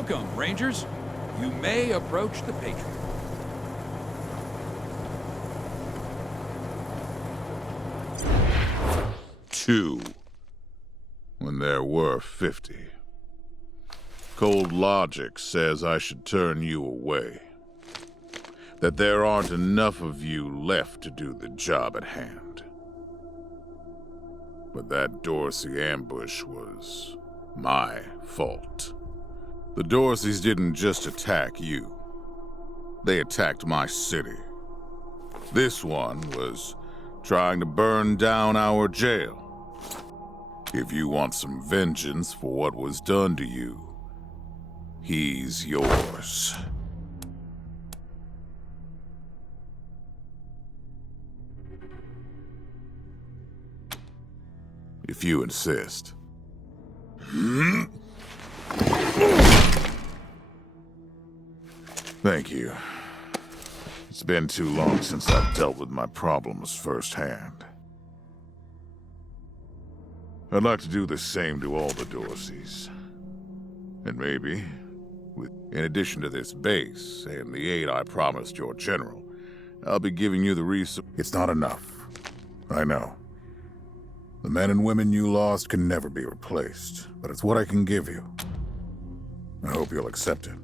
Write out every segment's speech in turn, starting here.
Welcome, Rangers. You may approach the Patriarca. Two, when there were 50. Cold logic says I should turn you away. That there aren't enough of you left to do the job at hand. But that Dorsey ambush was my fault. The Dorseys didn't just attack you. They attacked my city. This one was trying to burn down our jail. If you want some vengeance for what was done to you, he's yours. If you insist. Thank you. It's been too long since I've dealt with my problems firsthand. I'd like to do the same to all the Dorseys. And maybe, in addition to this base and the aid I promised your general, I'll be giving you the resources. It's not enough. I know. The men and women you lost can never be replaced, but it's what I can give you. I hope you'll accept it.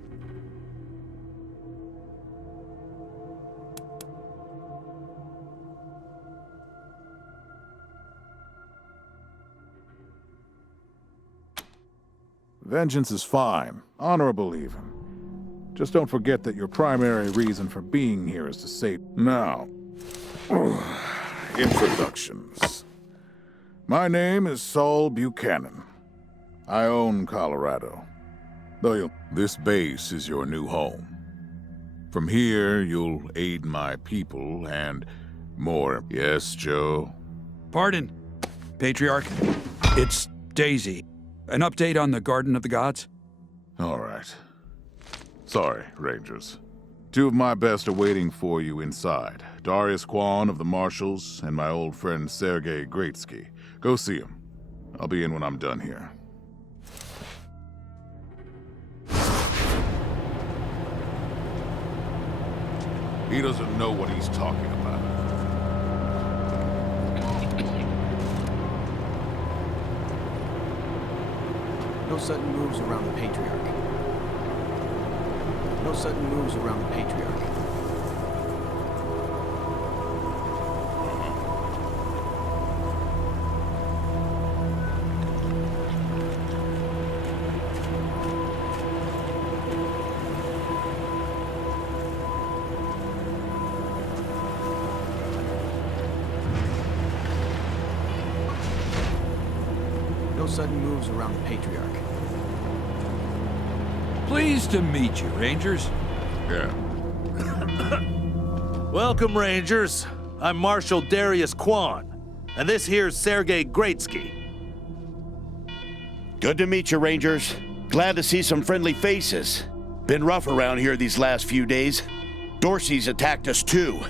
Vengeance is fine, honorable even. Just don't forget that your primary reason for being here is to save... Now, introductions. My name is Saul Buchanan. I own Colorado. This base is your new home. From here, you'll aid my people and more. Yes, Joe? Pardon, Patriarch. It's Daisy. An update on the Garden of the Gods? All right. Sorry, Rangers. Two of my best are waiting for you inside. Darius Kwan of the Marshals and my old friend Sergei Greatsky. Go see him. I'll be in when I'm done here. He doesn't know what he's talking about. No sudden moves around the Patriarca. No sudden moves around the Patriarca. No sudden moves around the Patriarca. Pleased to meet you, Rangers. Yeah. Welcome, Rangers. I'm Marshal Darius Kwan, and this here's Sergei Greatsky. Good to meet you, Rangers. Glad to see some friendly faces. Been rough around here these last few days. Dorsey's attacked us too.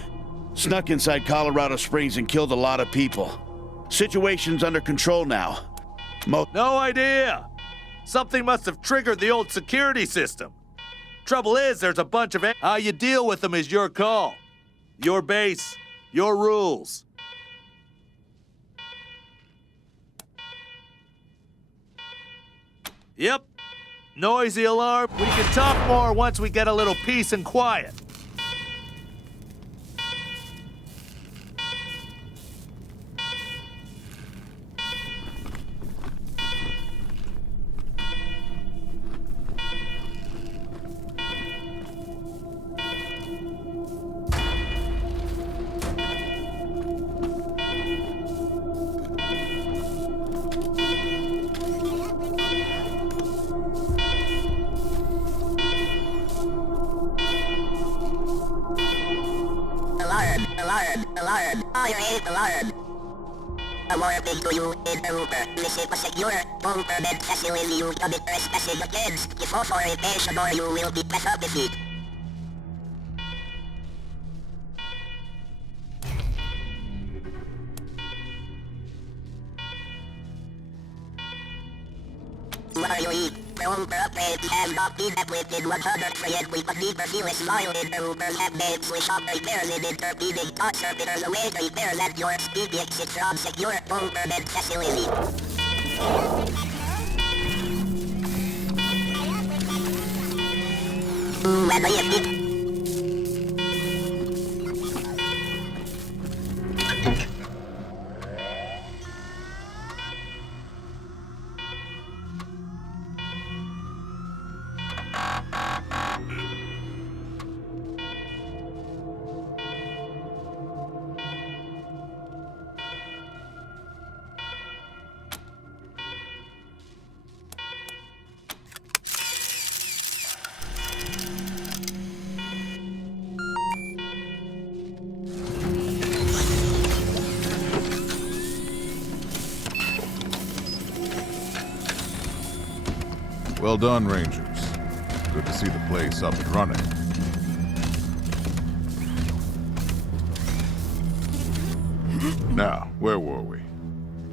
Snuck inside Colorado Springs and killed a lot of people. Situation's under control now. No idea. Something must have triggered the old security system. Trouble is, there's a bunch of... How you deal with them is your call. Your base, your rules. Yep. Noisy alarm. We can talk more once we get a little peace and quiet. Alarm! Fire alarm! Awarding to you in Aruba. Visit a secure, bomb-permit facility you commit trespassing against. If authorization or you will be defeated. What are you eating? Prone for upgrades have not been met within 100 we but deeper fewest loyal interlopers have made switch up repairs in intervening touch servitors away repairs at your speed exit from secure bomberman facility. Well done, Rangers. Good to see the place up and running. Now, where were we?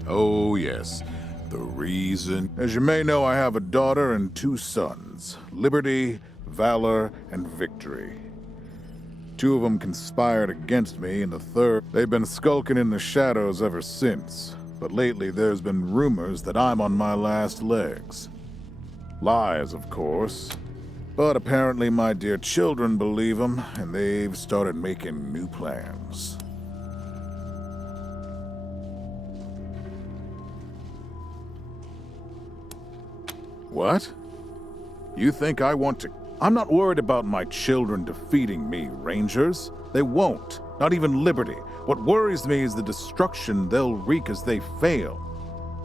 Oh, yes. The reason. As you may know, I have a daughter and 2 sons. Liberty, Valor, and Victory. 2 of them conspired against me, and the third, they've been skulking in the shadows ever since. But lately, there's been rumors that I'm on my last legs. Lies, of course. But apparently my dear children believe them, and they've started making new plans. What? You think I want to... I'm not worried about my children defeating me, Rangers. They won't. Not even Liberty. What worries me is the destruction they'll wreak as they fail.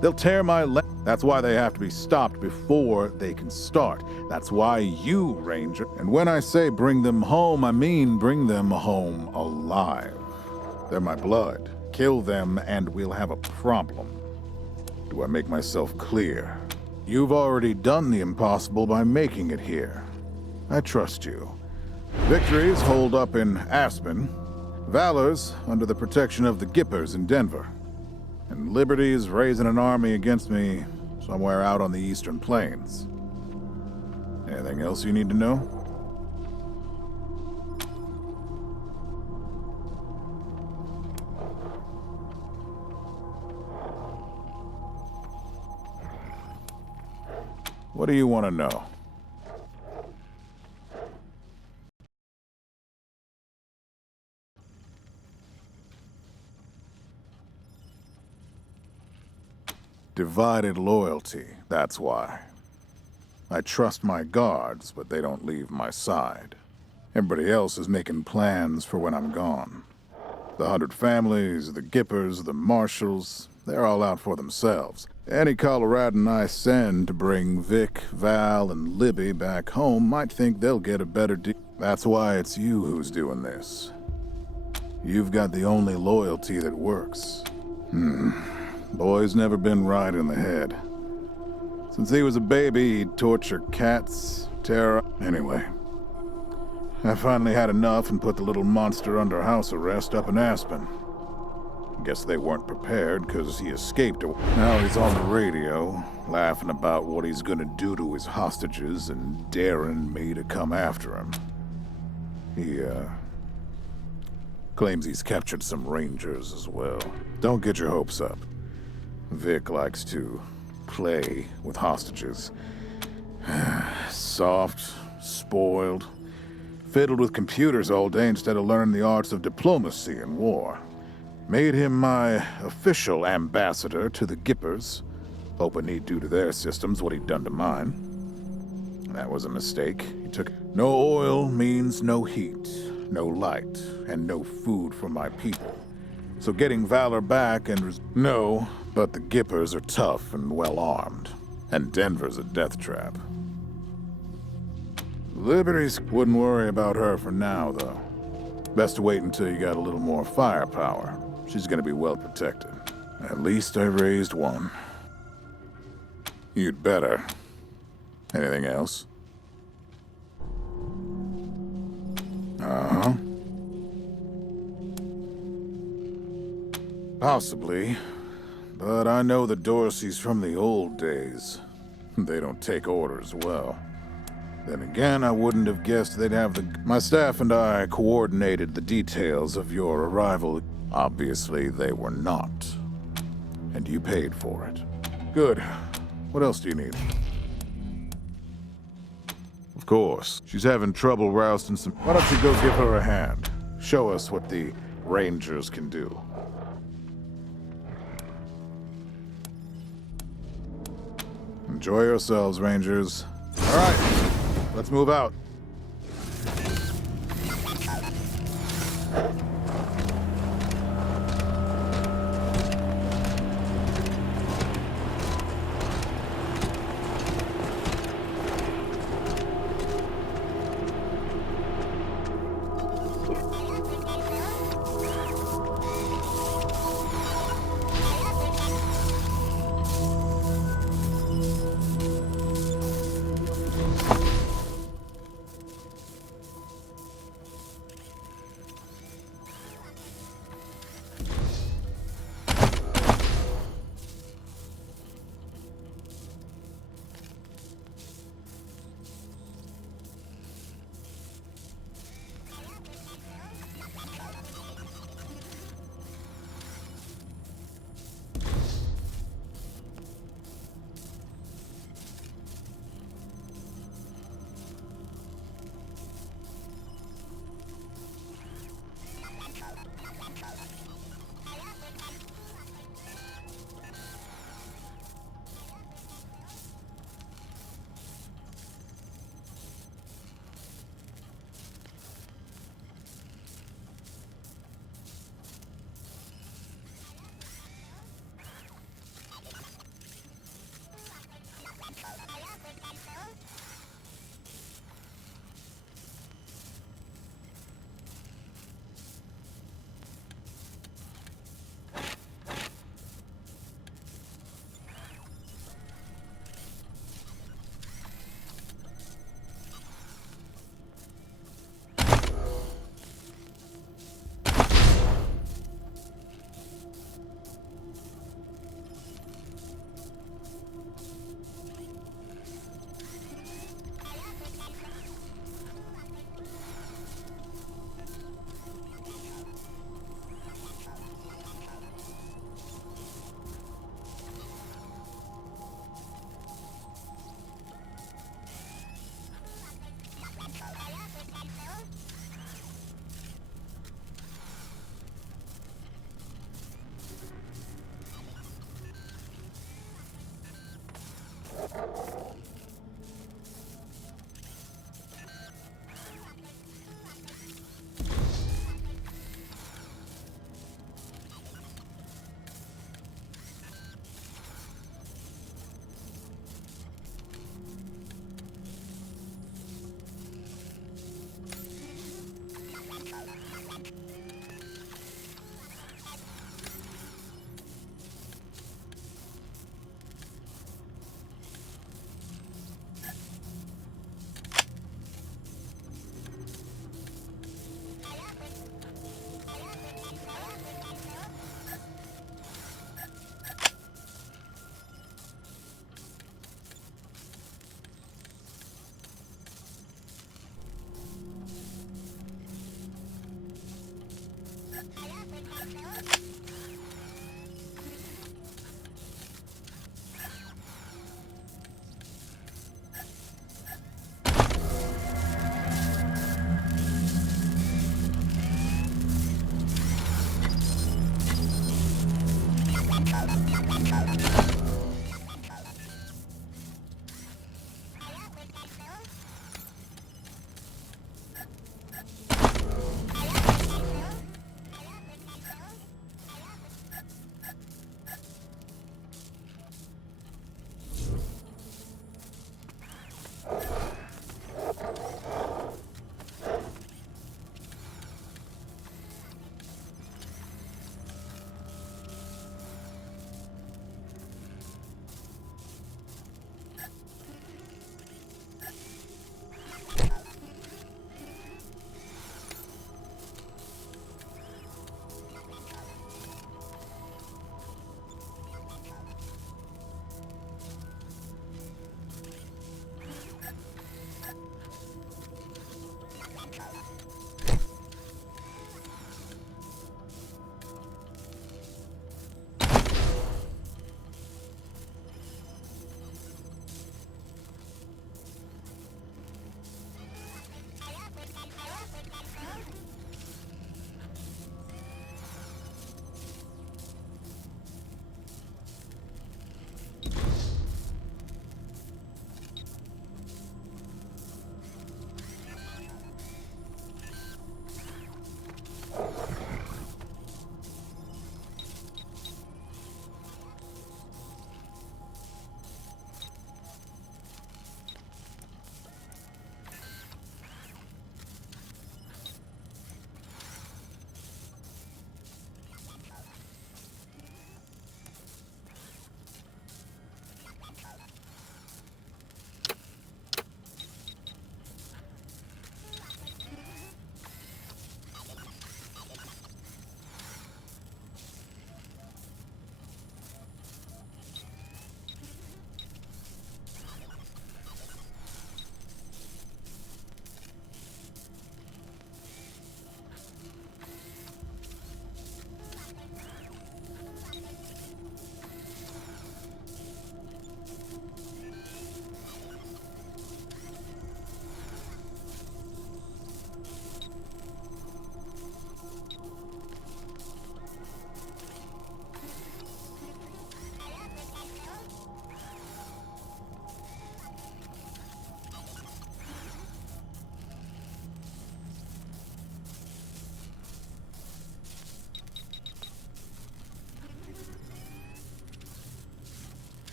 They'll tear my leg. That's why they have to be stopped before they can start. That's why you, Ranger. And when I say bring them home, I mean bring them home alive. They're my blood. Kill them and we'll have a problem. Do I make myself clear? You've already done the impossible by making it here. I trust you. Victory's holed up in Aspen. Valor's under the protection of the Gippers in Denver. And Liberty's raising an army against me somewhere out on the Eastern Plains. Anything else you need to know? What do you want to know? Divided loyalty, that's why. I trust my guards, but they don't leave my side. Everybody else is making plans for when I'm gone. The 100 families, the Gippers, the Marshals, they're all out for themselves. Any Coloradan I send to bring Vic, Val, and Libby back home might think they'll get a better deal. That's why it's you who's doing this. You've got the only loyalty that works. Boy's never been right in the head. Since he was a baby, he'd torture cats, terror... Anyway, I finally had enough and put the little monster under house arrest up in Aspen. Guess they weren't prepared because he escaped. Now he's on the radio, laughing about what he's gonna do to his hostages and daring me to come after him. He, claims he's captured some Rangers as well. Don't get your hopes up. Vic likes to play with hostages. Soft, spoiled, fiddled with computers all day instead of learning the arts of diplomacy and war. Made him my official ambassador to the Gippers, hoping he'd do to their systems what he'd done to mine. That was a mistake. He took... No oil means no heat, no light, and no food for my people. So getting Valor back and... No, but the Gippers are tough and well-armed. And Denver's a death trap. Liberty's wouldn't worry about her for now, though. Best to wait until you got a little more firepower. She's gonna be well protected. At least I raised one. You'd better. Anything else? Uh-huh. Possibly. But I know the Dorseys from the old days. They don't take orders well. Then again, I wouldn't have guessed they'd have the... My staff and I coordinated the details of your arrival. Obviously, they were not. And you paid for it. Good. What else do you need? Of course. She's having trouble rousting some... Why don't you go give her a hand? Show us what the Rangers can do. Enjoy yourselves, Rangers. All right, let's move out.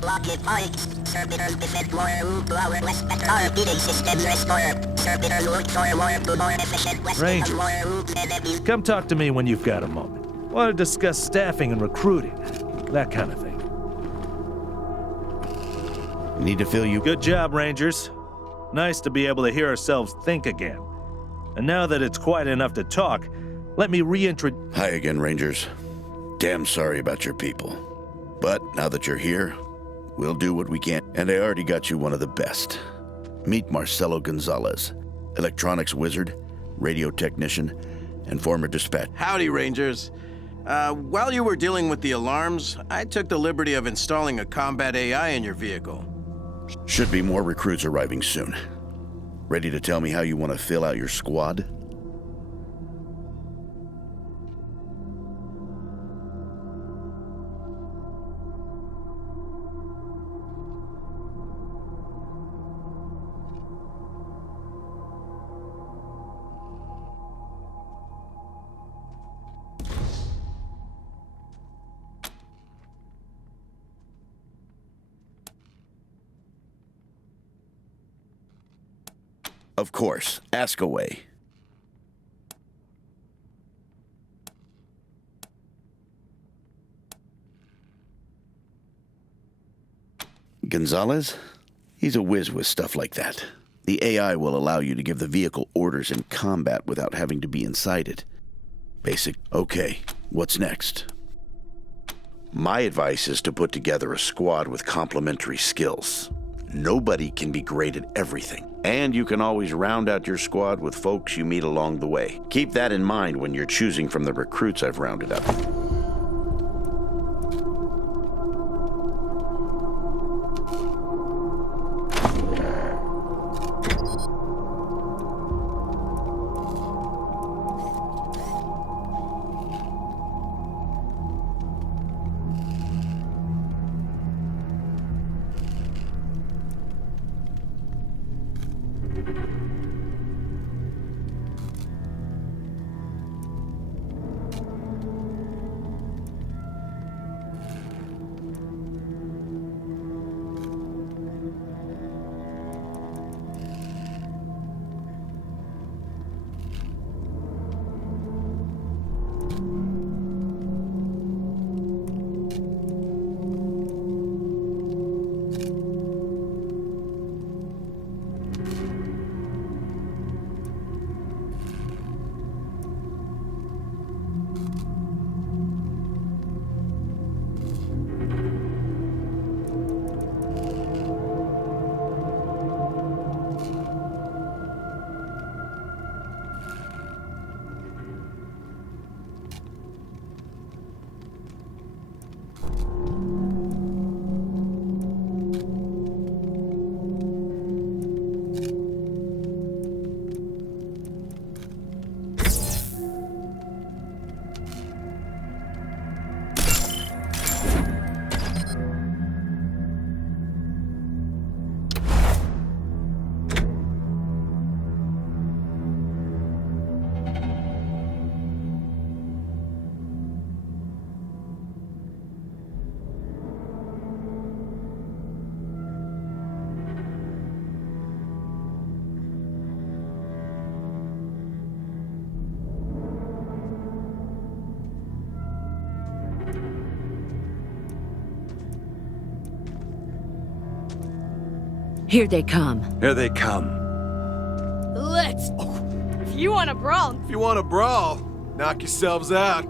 Locked points. Servitors defend more route to our west. Better RPD systems restore. Servitors look for more to more efficient west. Ranger. More routes enemies. Come talk to me when you've got a moment. Want to discuss staffing and recruiting, that kind of thing. Need to fill you. Good job, Rangers. Nice to be able to hear ourselves think again. And now that it's quiet enough to talk, let me reintroduce... Hi again, Rangers. Damn sorry about your people. But now that you're here, we'll do what we can. And I already got you one of the best. Meet Marcelo Gonzalez, electronics wizard, radio technician, and former dispatch. Howdy, Rangers. While you were dealing with the alarms, I took the liberty of installing a combat AI in your vehicle. Should be more recruits arriving soon. Ready to tell me how you want to fill out your squad? Of course, ask away. Gonzalez? He's a whiz with stuff like that. The AI will allow you to give the vehicle orders in combat without having to be inside it. Basic. Okay, what's next? My advice is to put together a squad with complementary skills. Nobody can be great at everything. And you can always round out your squad with folks you meet along the way. Keep that in mind when you're choosing from the recruits I've rounded up. Here they come. Here they come. Let's... If you want to brawl... If you want to brawl, knock yourselves out.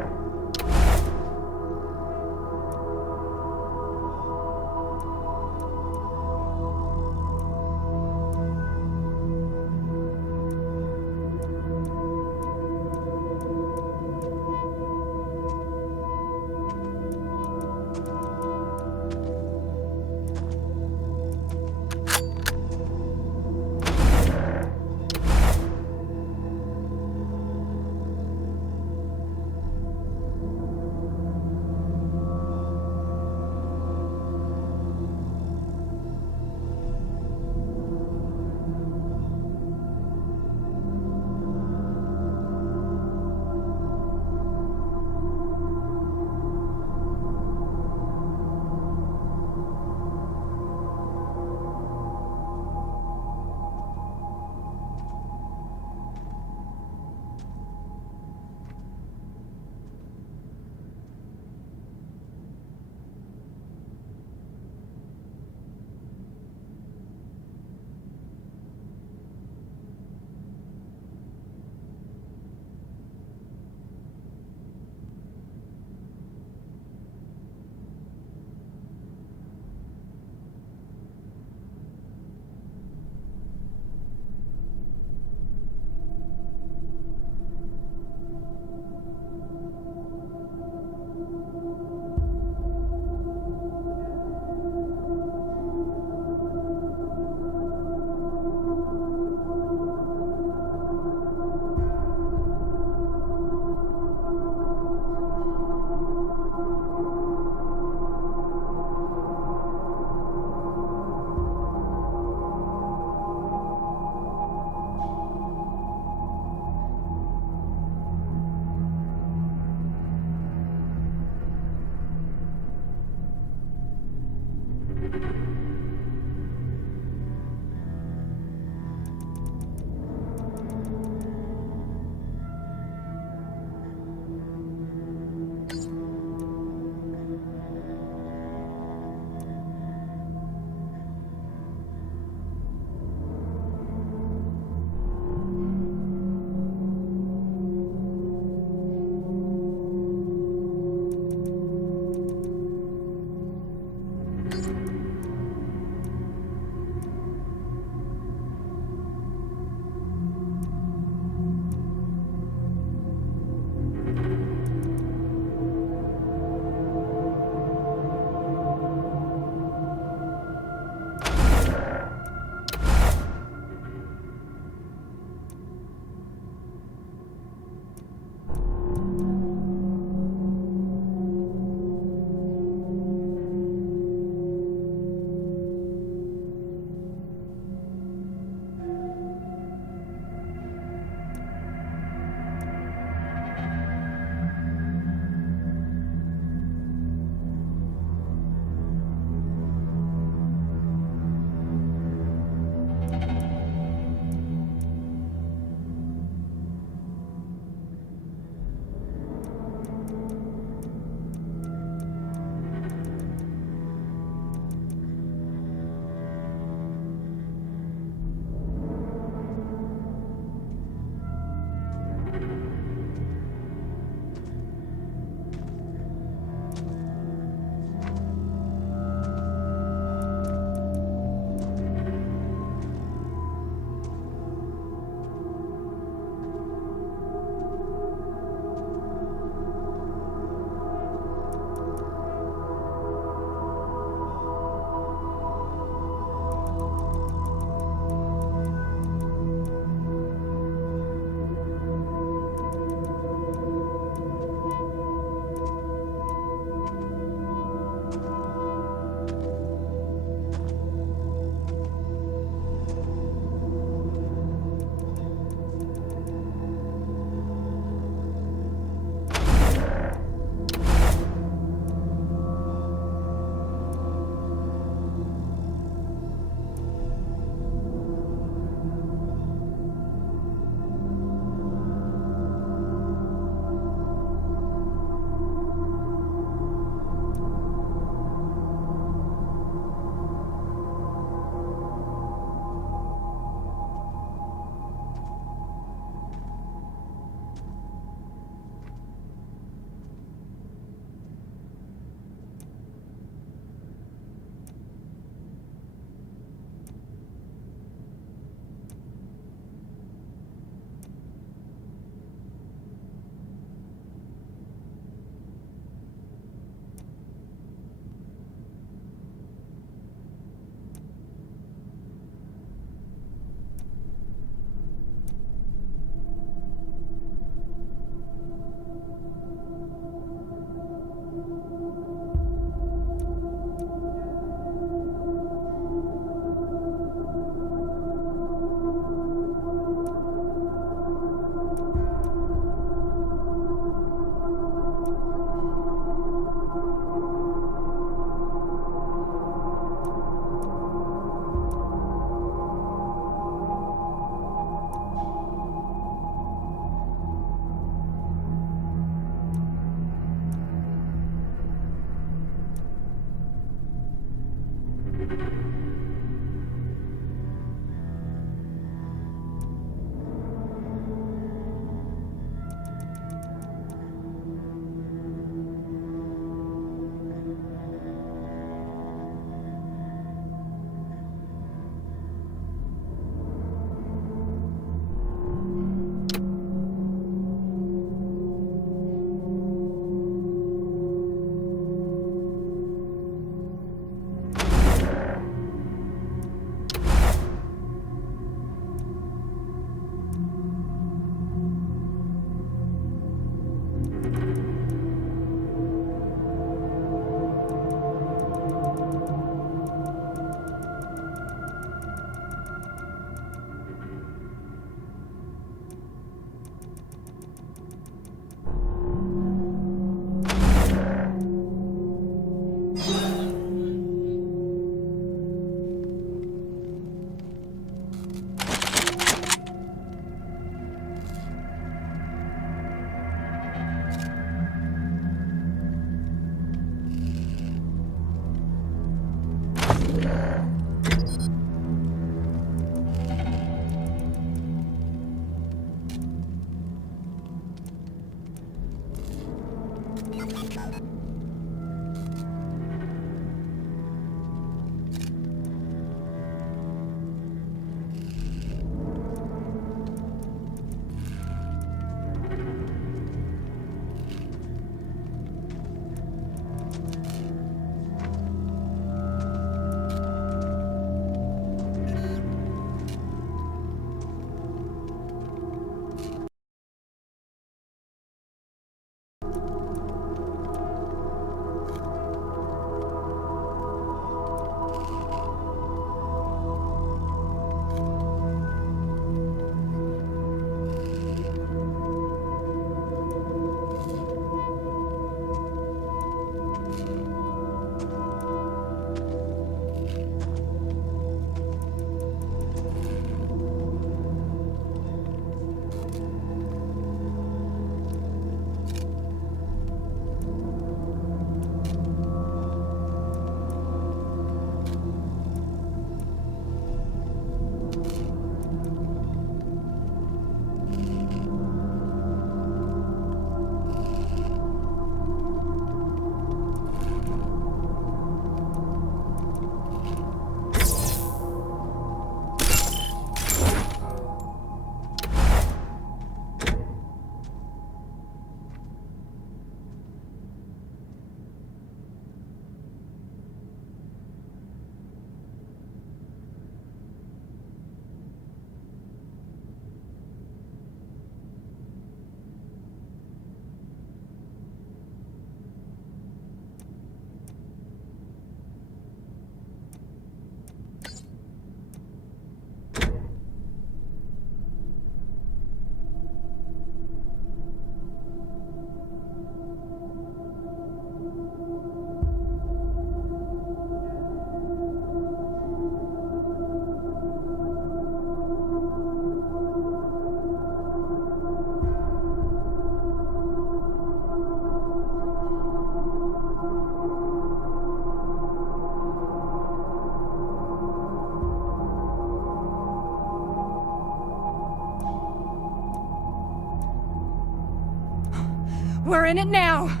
We're in it now!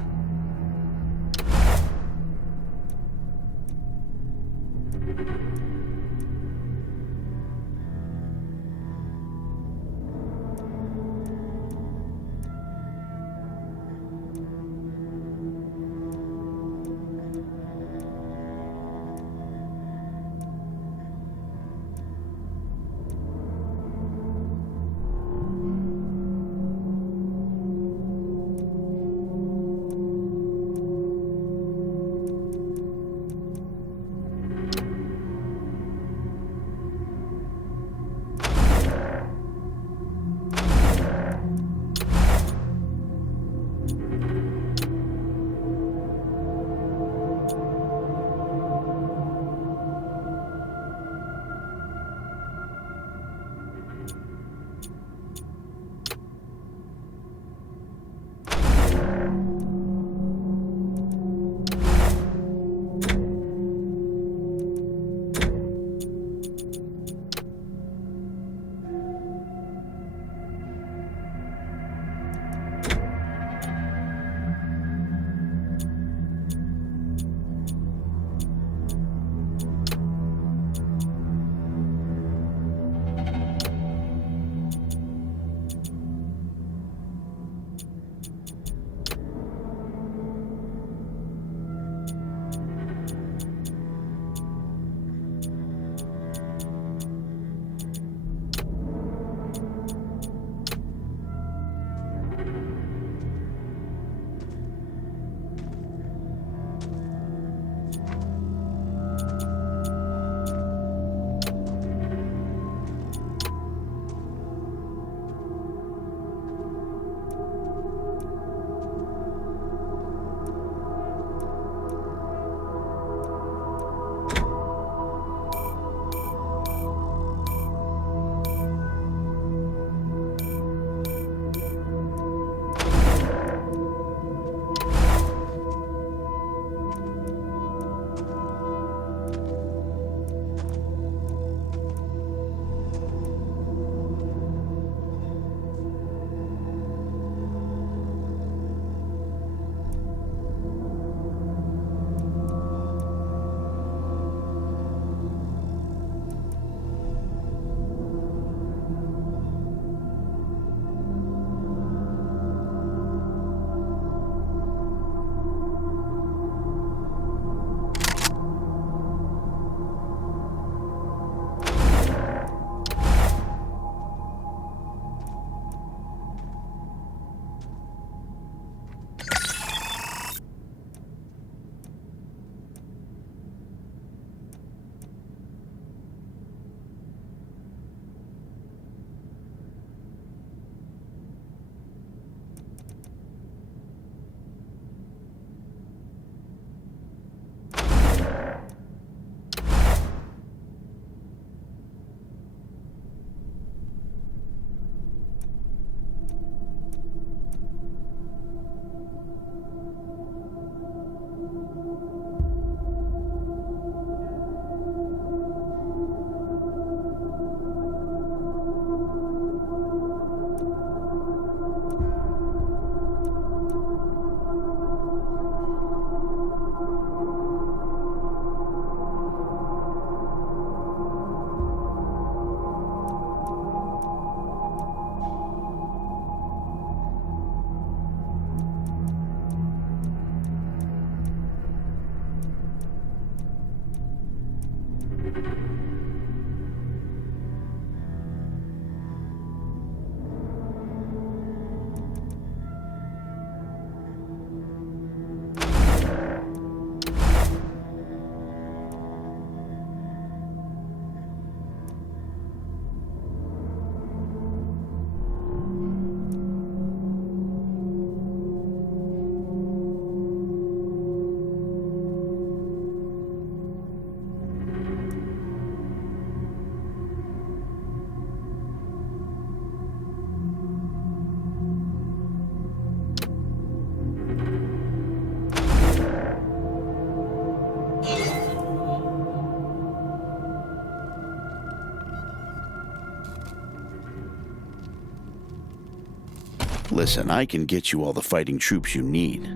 Listen, I can get you all the fighting troops you need.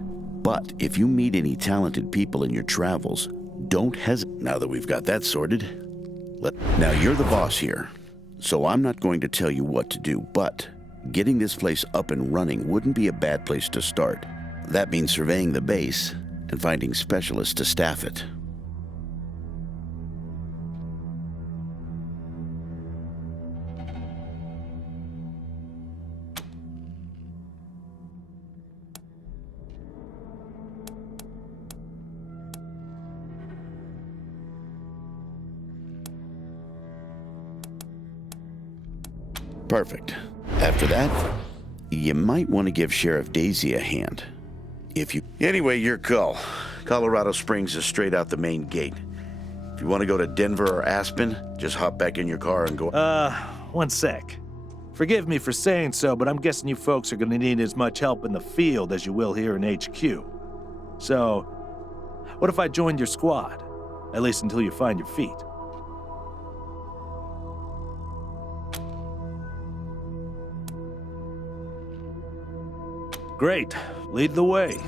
But if you meet any talented people in your travels, don't hesitate. Now that we've got that sorted, now you're the boss here, so I'm not going to tell you what to do, but getting this place up and running wouldn't be a bad place to start. That means surveying the base and finding specialists to staff it. Perfect. After that, you might want to give Sheriff Daisy a hand. Anyway, your call. Colorado Springs is straight out the main gate. If you want to go to Denver or Aspen, just hop back in your car and go. One sec. Forgive me for saying so, but I'm guessing you folks are gonna need as much help in the field as you will here in HQ. So, what if I joined your squad? At least until you find your feet. Great. Lead the way.